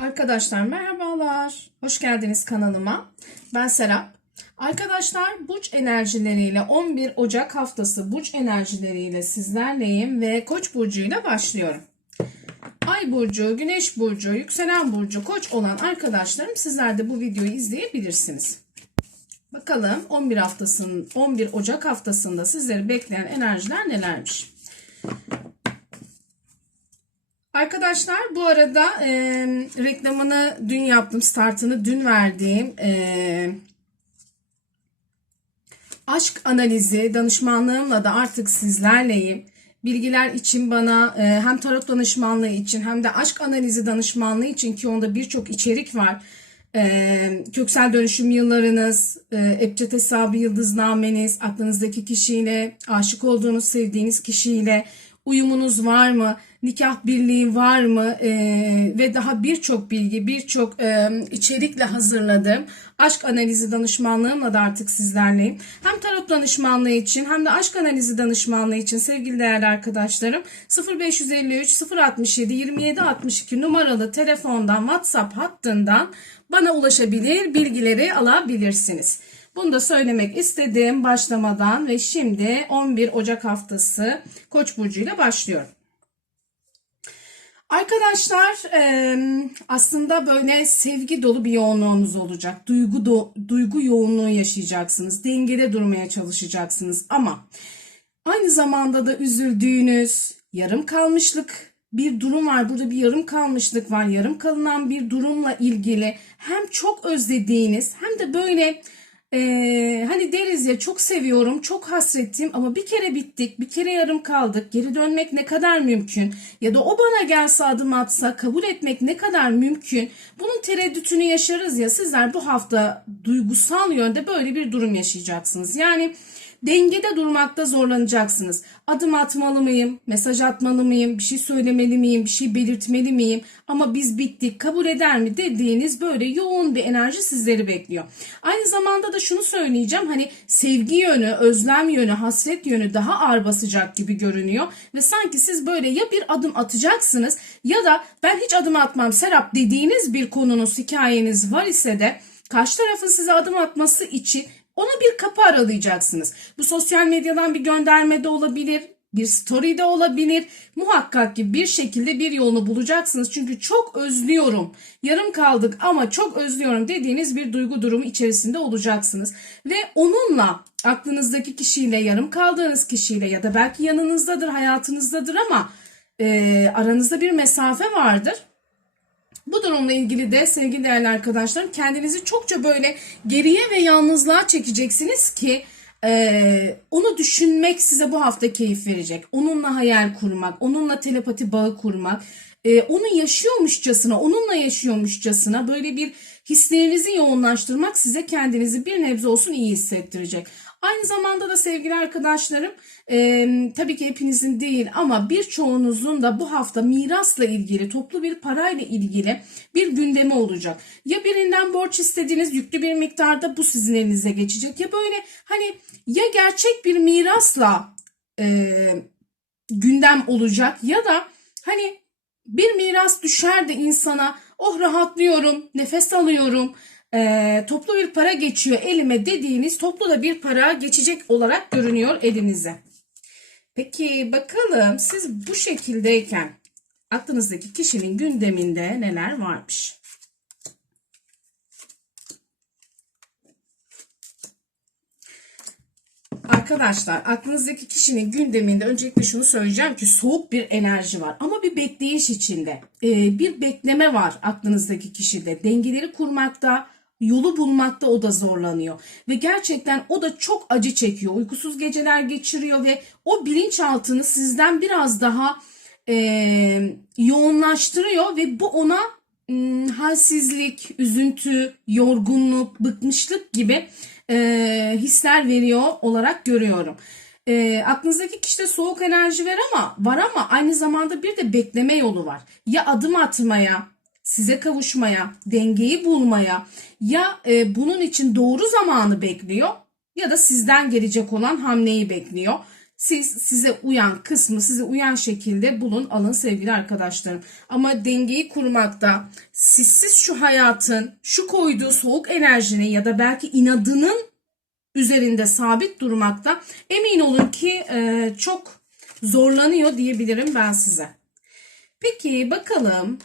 Arkadaşlar merhabalar. Hoş geldiniz kanalıma. Ben Serap. Arkadaşlar burç enerjileriyle 11 Ocak haftası burç enerjileriyle sizlerleyim ve Koç burcuyla başlıyorum. Ay burcu, Güneş burcu, yükselen burcu, Koç olan arkadaşlarım sizler de bu videoyu izleyebilirsiniz. Bakalım 11 haftasının 11 Ocak haftasında sizleri bekleyen enerjiler nelermiş? Arkadaşlar bu arada e, reklamını dün yaptım, startını dün verdiğim e, aşk analizi danışmanlığımla da artık sizlerleyim. Bilgiler için bana e, hem tarot danışmanlığı için hem de aşk analizi danışmanlığı için ki onda birçok içerik var. E, köksel dönüşüm yıllarınız, e, ebced hesabı yıldıznameniz, aklınızdaki kişiyle, aşık olduğunuz, sevdiğiniz kişiyle uyumunuz var mı? Nikah birliği var mı? Ee, ve daha birçok bilgi, birçok e, içerikle hazırladığım aşk analizi danışmanlığımla da artık sizlerleyim. Hem tarot danışmanlığı için hem de aşk analizi danışmanlığı için sevgili değerli arkadaşlarım 0553 067 27 62 numaralı telefondan WhatsApp hattından bana ulaşabilir, bilgileri alabilirsiniz. Bunu da söylemek istedim başlamadan ve şimdi 11 Ocak haftası Koç burcu ile başlıyorum. Arkadaşlar aslında böyle sevgi dolu bir yoğunluğunuz olacak. Duygu do, duygu yoğunluğu yaşayacaksınız. Dengede durmaya çalışacaksınız ama aynı zamanda da üzüldüğünüz, yarım kalmışlık bir durum var. Burada bir yarım kalmışlık var. Yarım kalınan bir durumla ilgili hem çok özlediğiniz hem de böyle ee, hani deriz ya çok seviyorum, çok hasretim ama bir kere bittik, bir kere yarım kaldık. Geri dönmek ne kadar mümkün? Ya da o bana gelse adım atsa kabul etmek ne kadar mümkün? Bunun tereddütünü yaşarız ya sizler bu hafta duygusal yönde böyle bir durum yaşayacaksınız. Yani dengede durmakta zorlanacaksınız. Adım atmalı mıyım? Mesaj atmalı mıyım? Bir şey söylemeli miyim? Bir şey belirtmeli miyim? Ama biz bittik kabul eder mi dediğiniz böyle yoğun bir enerji sizleri bekliyor. Aynı zamanda da şunu söyleyeceğim. Hani sevgi yönü, özlem yönü, hasret yönü daha ağır basacak gibi görünüyor. Ve sanki siz böyle ya bir adım atacaksınız ya da ben hiç adım atmam Serap dediğiniz bir konunuz, hikayeniz var ise de karşı tarafın size adım atması için ona bir kapı aralayacaksınız. Bu sosyal medyadan bir gönderme de olabilir, bir story de olabilir. Muhakkak ki bir şekilde bir yolunu bulacaksınız. Çünkü çok özlüyorum, yarım kaldık ama çok özlüyorum dediğiniz bir duygu durumu içerisinde olacaksınız. Ve onunla aklınızdaki kişiyle, yarım kaldığınız kişiyle ya da belki yanınızdadır, hayatınızdadır ama e, aranızda bir mesafe vardır. Bu durumla ilgili de sevgili değerli arkadaşlarım kendinizi çokça böyle geriye ve yalnızlığa çekeceksiniz ki ee, onu düşünmek size bu hafta keyif verecek. Onunla hayal kurmak, onunla telepati bağı kurmak, e, onu yaşıyormuşçasına, onunla yaşıyormuşçasına böyle bir hislerinizi yoğunlaştırmak size kendinizi bir nebze olsun iyi hissettirecek. Aynı zamanda da sevgili arkadaşlarım e, tabii ki hepinizin değil ama birçoğunuzun da bu hafta mirasla ilgili toplu bir parayla ilgili bir gündemi olacak. Ya birinden borç istediğiniz yüklü bir miktarda bu sizin elinize geçecek ya böyle hani ya gerçek bir mirasla e, gündem olacak ya da hani bir miras düşer de insana oh rahatlıyorum nefes alıyorum e, toplu bir para geçiyor elime dediğiniz toplu da bir para geçecek olarak görünüyor elinize. Peki bakalım siz bu şekildeyken aklınızdaki kişinin gündeminde neler varmış? Arkadaşlar aklınızdaki kişinin gündeminde öncelikle şunu söyleyeceğim ki soğuk bir enerji var ama bir bekleyiş içinde ee, bir bekleme var aklınızdaki kişide dengeleri kurmakta yolu bulmakta o da zorlanıyor ve gerçekten o da çok acı çekiyor uykusuz geceler geçiriyor ve o bilinçaltını sizden biraz daha e, yoğunlaştırıyor ve bu ona ım, halsizlik, üzüntü, yorgunluk, bıkmışlık gibi e, hisler veriyor olarak görüyorum. E, aklınızdaki kişide soğuk enerji var ama var ama aynı zamanda bir de bekleme yolu var. Ya adım atmaya, size kavuşmaya, dengeyi bulmaya ya e, bunun için doğru zamanı bekliyor ya da sizden gelecek olan hamleyi bekliyor. Siz size uyan kısmı size uyan şekilde bulun alın sevgili arkadaşlarım. Ama dengeyi kurmakta sizsiz şu hayatın şu koyduğu soğuk enerjini ya da belki inadının üzerinde sabit durmakta emin olun ki e, çok zorlanıyor diyebilirim ben size. Peki bakalım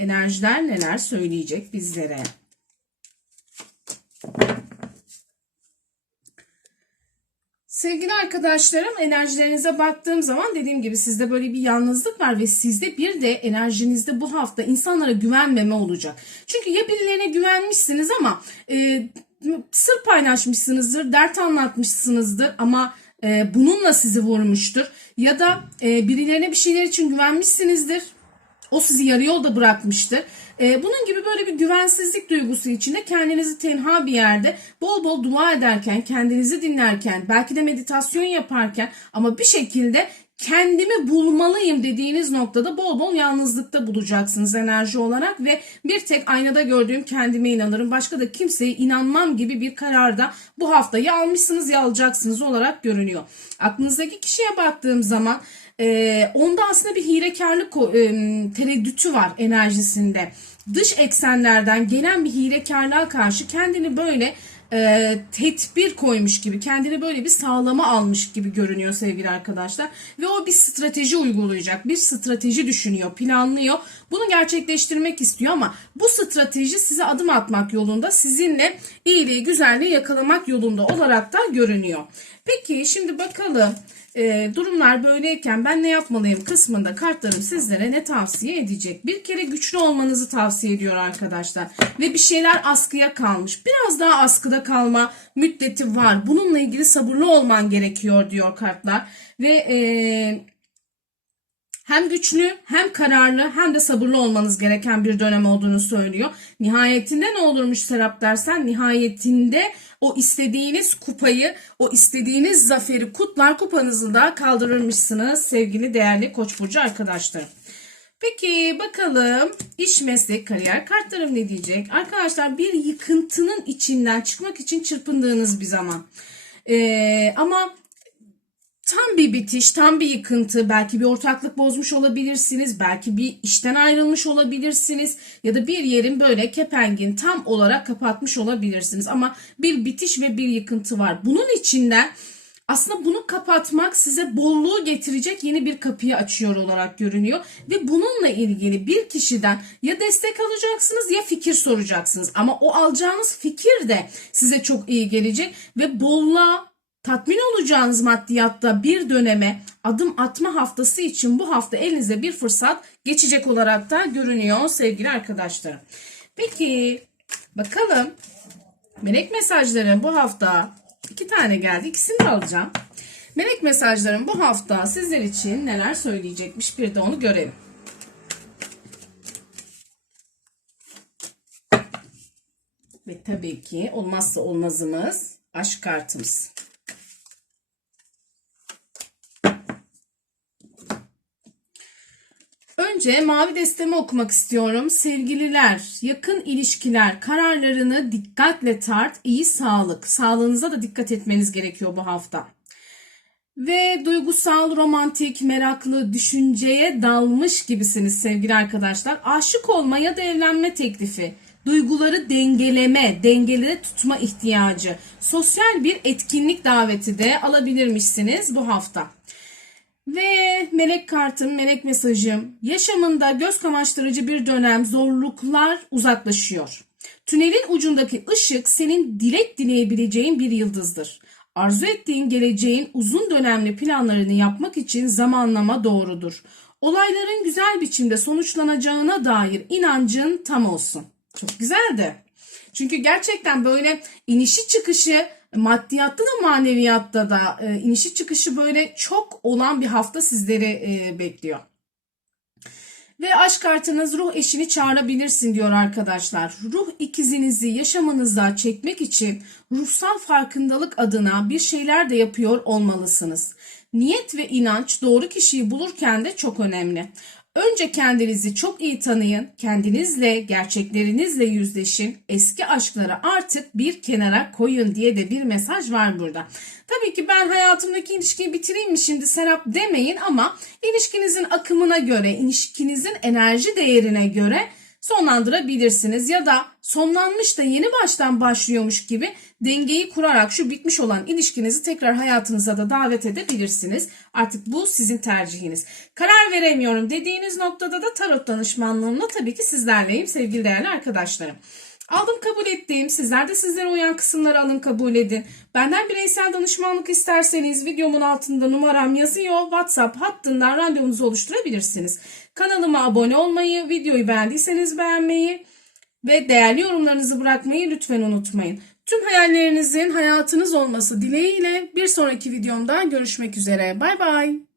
enerjiler neler söyleyecek bizlere. Sevgili arkadaşlarım enerjilerinize baktığım zaman dediğim gibi sizde böyle bir yalnızlık var ve sizde bir de enerjinizde bu hafta insanlara güvenmeme olacak. Çünkü ya birilerine güvenmişsiniz ama e, sır paylaşmışsınızdır, dert anlatmışsınızdır ama e, bununla sizi vurmuştur. Ya da e, birilerine bir şeyler için güvenmişsinizdir. O sizi yarı yolda bırakmıştır. Ee, bunun gibi böyle bir güvensizlik duygusu içinde kendinizi tenha bir yerde bol bol dua ederken, kendinizi dinlerken, belki de meditasyon yaparken ama bir şekilde kendimi bulmalıyım dediğiniz noktada bol bol yalnızlıkta bulacaksınız enerji olarak ve bir tek aynada gördüğüm kendime inanırım başka da kimseye inanmam gibi bir kararda bu haftayı almışsınız ya alacaksınız olarak görünüyor. Aklınızdaki kişiye baktığım zaman e, onda aslında bir hilekarlık e, tereddütü var enerjisinde. Dış eksenlerden gelen bir hilekarlığa karşı kendini böyle e, tedbir koymuş gibi kendini böyle bir sağlama almış gibi görünüyor sevgili arkadaşlar. Ve o bir strateji uygulayacak bir strateji düşünüyor planlıyor. Bunu gerçekleştirmek istiyor ama bu strateji size adım atmak yolunda sizinle iyiliği güzelliği yakalamak yolunda olarak da görünüyor. Peki şimdi bakalım e, durumlar böyleyken ben ne yapmalıyım kısmında kartlarım sizlere ne tavsiye edecek? Bir kere güçlü olmanızı tavsiye ediyor arkadaşlar. Ve bir şeyler askıya kalmış. Biraz daha askıda kalma müddeti var. Bununla ilgili sabırlı olman gerekiyor diyor kartlar. Ve e, hem güçlü hem kararlı hem de sabırlı olmanız gereken bir dönem olduğunu söylüyor. Nihayetinde ne olurmuş Serap dersen nihayetinde o istediğiniz kupayı, o istediğiniz zaferi kutlar kupanızı da kaldırırmışsınız sevgili değerli Koç burcu arkadaşlar. Peki bakalım iş meslek kariyer kartlarım ne diyecek? Arkadaşlar bir yıkıntının içinden çıkmak için çırpındığınız bir zaman. Ee, ama tam bir bitiş, tam bir yıkıntı, belki bir ortaklık bozmuş olabilirsiniz, belki bir işten ayrılmış olabilirsiniz ya da bir yerin böyle kepengin tam olarak kapatmış olabilirsiniz. Ama bir bitiş ve bir yıkıntı var. Bunun içinden aslında bunu kapatmak size bolluğu getirecek yeni bir kapıyı açıyor olarak görünüyor ve bununla ilgili bir kişiden ya destek alacaksınız ya fikir soracaksınız ama o alacağınız fikir de size çok iyi gelecek ve bolluğa tatmin olacağınız maddiyatta bir döneme adım atma haftası için bu hafta elinize bir fırsat geçecek olarak da görünüyor sevgili arkadaşlarım. Peki bakalım melek mesajları bu hafta iki tane geldi ikisini de alacağım. Melek mesajlarım bu hafta sizler için neler söyleyecekmiş bir de onu görelim. Ve tabii ki olmazsa olmazımız aşk kartımız. Önce mavi destemi okumak istiyorum. Sevgililer, yakın ilişkiler, kararlarını dikkatle tart, iyi sağlık. Sağlığınıza da dikkat etmeniz gerekiyor bu hafta. Ve duygusal, romantik, meraklı, düşünceye dalmış gibisiniz sevgili arkadaşlar. Aşık olma ya da evlenme teklifi, duyguları dengeleme, dengeli tutma ihtiyacı, sosyal bir etkinlik daveti de alabilirmişsiniz bu hafta. Ve melek kartım, melek mesajım. Yaşamında göz kamaştırıcı bir dönem zorluklar uzaklaşıyor. Tünelin ucundaki ışık senin dilek dileyebileceğin bir yıldızdır. Arzu ettiğin geleceğin uzun dönemli planlarını yapmak için zamanlama doğrudur. Olayların güzel biçimde sonuçlanacağına dair inancın tam olsun. Çok güzeldi. Çünkü gerçekten böyle inişi çıkışı maddiyatta da maneviyatta da e, inişi çıkışı böyle çok olan bir hafta sizleri e, bekliyor. Ve aşk kartınız ruh eşini çağırabilirsin diyor arkadaşlar. Ruh ikizinizi yaşamınıza çekmek için ruhsal farkındalık adına bir şeyler de yapıyor olmalısınız. Niyet ve inanç doğru kişiyi bulurken de çok önemli. Önce kendinizi çok iyi tanıyın, kendinizle, gerçeklerinizle yüzleşin, eski aşkları artık bir kenara koyun diye de bir mesaj var burada. Tabii ki ben hayatımdaki ilişkiyi bitireyim mi şimdi Serap demeyin ama ilişkinizin akımına göre, ilişkinizin enerji değerine göre sonlandırabilirsiniz ya da sonlanmış da yeni baştan başlıyormuş gibi dengeyi kurarak şu bitmiş olan ilişkinizi tekrar hayatınıza da davet edebilirsiniz. Artık bu sizin tercihiniz. Karar veremiyorum dediğiniz noktada da tarot danışmanlığımla tabii ki sizlerleyim sevgili değerli arkadaşlarım. Aldım kabul ettiğim, sizler de sizlere uyan kısımları alın kabul edin. Benden bireysel danışmanlık isterseniz videomun altında numaram yazıyor. WhatsApp hattından randevunuzu oluşturabilirsiniz. Kanalıma abone olmayı, videoyu beğendiyseniz beğenmeyi ve değerli yorumlarınızı bırakmayı lütfen unutmayın. Tüm hayallerinizin hayatınız olması dileğiyle bir sonraki videomda görüşmek üzere. Bay bay.